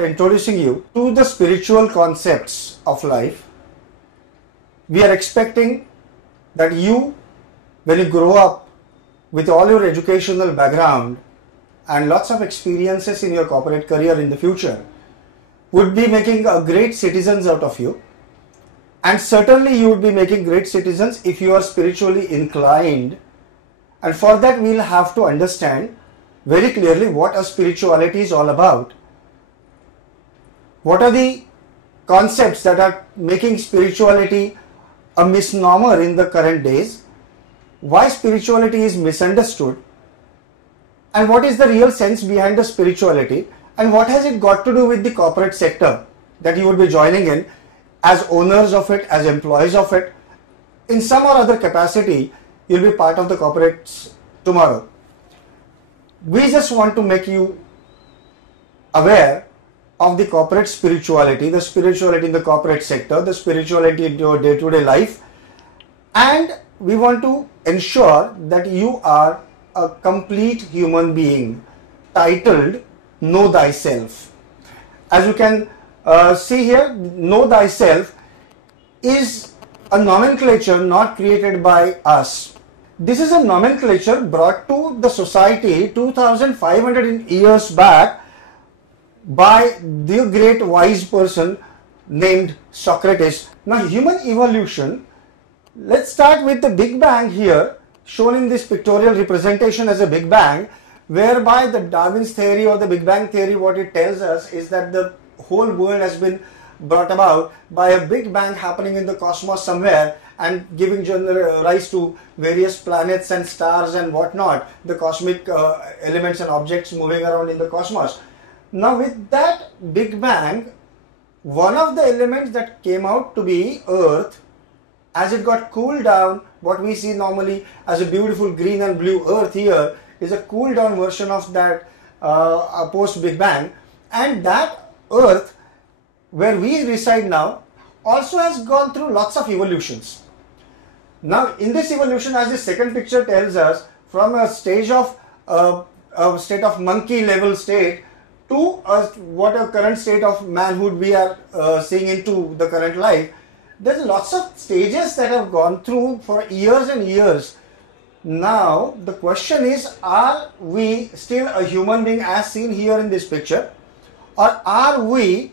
are introducing you to the spiritual concepts of life. We are expecting that you, when you grow up with all your educational background and lots of experiences in your corporate career in the future, would be making a great citizens out of you. And certainly you would be making great citizens if you are spiritually inclined. And for that we'll have to understand very clearly what a spirituality is all about. What are the concepts that are making spirituality a misnomer in the current days? Why spirituality is misunderstood? And what is the real sense behind the spirituality? And what has it got to do with the corporate sector that you would be joining in as owners of it, as employees of it? In some or other capacity, you'll be part of the corporates tomorrow. We just want to make you aware of the corporate spirituality, the spirituality in the corporate sector, the spirituality in your day-to-day life, and we want to ensure that you are a complete human being titled Know Thyself. As you can see here, Know Thyself is a nomenclature not created by us. This is a nomenclature brought to the society 2500 years back by the great wise person named Socrates. Now, human evolution, let's start with the Big Bang here, shown in this pictorial representation as a Big Bang, whereby the Darwin's theory or the Big Bang theory, what it tells us is that the whole world has been brought about by a Big Bang happening in the cosmos somewhere and giving rise to various planets and stars and whatnot, the cosmic elements and objects moving around in the cosmos. Now with that Big Bang, one of the elements that came out to be Earth, as it got cooled down, what we see normally as a beautiful green and blue Earth here is a cooled down version of that post Big Bang, and that Earth where we reside now also has gone through lots of evolutions. Now in this evolution, as the second picture tells us, from a stage of a state of monkey level state to what a current state of manhood we are seeing into the current life, there's lots of stages that have gone through for years and years. Now the question is, are we still a human being as seen here in this picture, or are we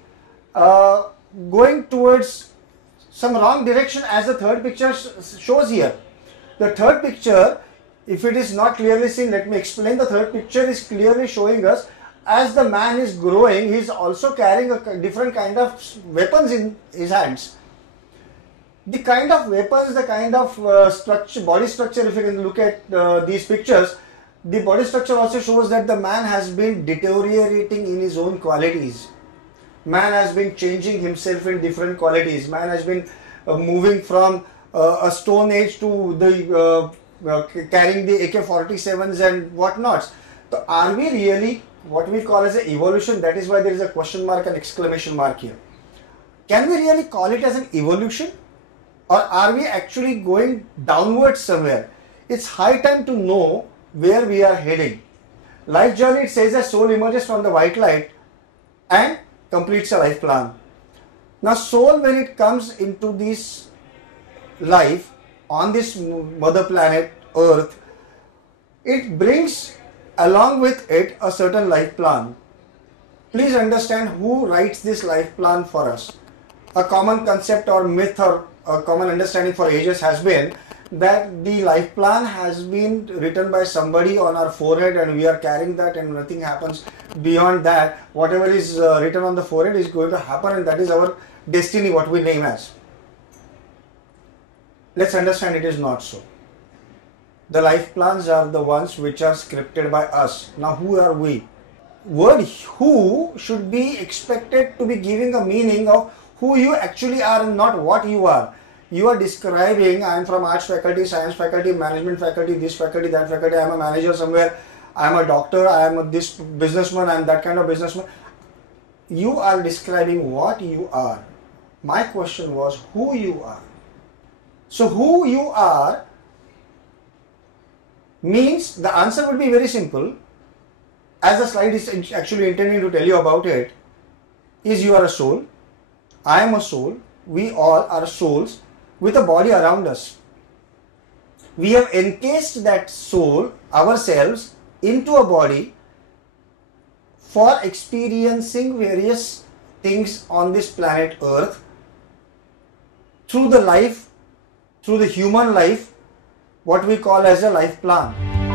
going towards some wrong direction, as the third picture shows here? The third picture, if it is not clearly seen, let me explain. The third picture is clearly showing us, as the man is growing, he is also carrying a different kind of weapons in his hands. The kind of weapons, the kind of structure, body structure, if you can look at these pictures, the body structure also shows that the man has been deteriorating in his own qualities. Man has been changing himself in different qualities. Man has been moving from a stone age to the carrying the AK-47s and whatnots. So are we really what we call as an evolution? That is why there is a question mark and exclamation mark here. Can we really call it as an evolution, or are we actually going downwards somewhere? It's high time to know where we are heading. Life journey, it says that soul emerges from the white light and completes a life plan. Now soul, when it comes into this life on this mother planet Earth, it brings along with it a certain life plan. Please understand who writes this life plan for us. A common concept or myth or a common understanding for ages has been that the life plan has been written by somebody on our forehead and we are carrying that, and nothing happens beyond that. Whatever is written on the forehead is going to happen, and that is our destiny, what we name as. Let's understand it is not so. The life plans are the ones which are scripted by us. Now who are we? Word who should be expected to be giving a meaning of who you actually are and not what you are. You are describing, I am from arts faculty, science faculty, management faculty, this faculty, that faculty, I am a manager somewhere, I am a doctor, I am this businessman, I am that kind of businessman. You are describing what you are. My question was who you are. So who you are means the answer would be very simple, as the slide is actually intending to tell you about it. is you are a soul, I am a soul, we all are souls with a body around us. We have encased that soul, ourselves, into a body for experiencing various things on this planet Earth through the life, through the human life, what we call as a life plan.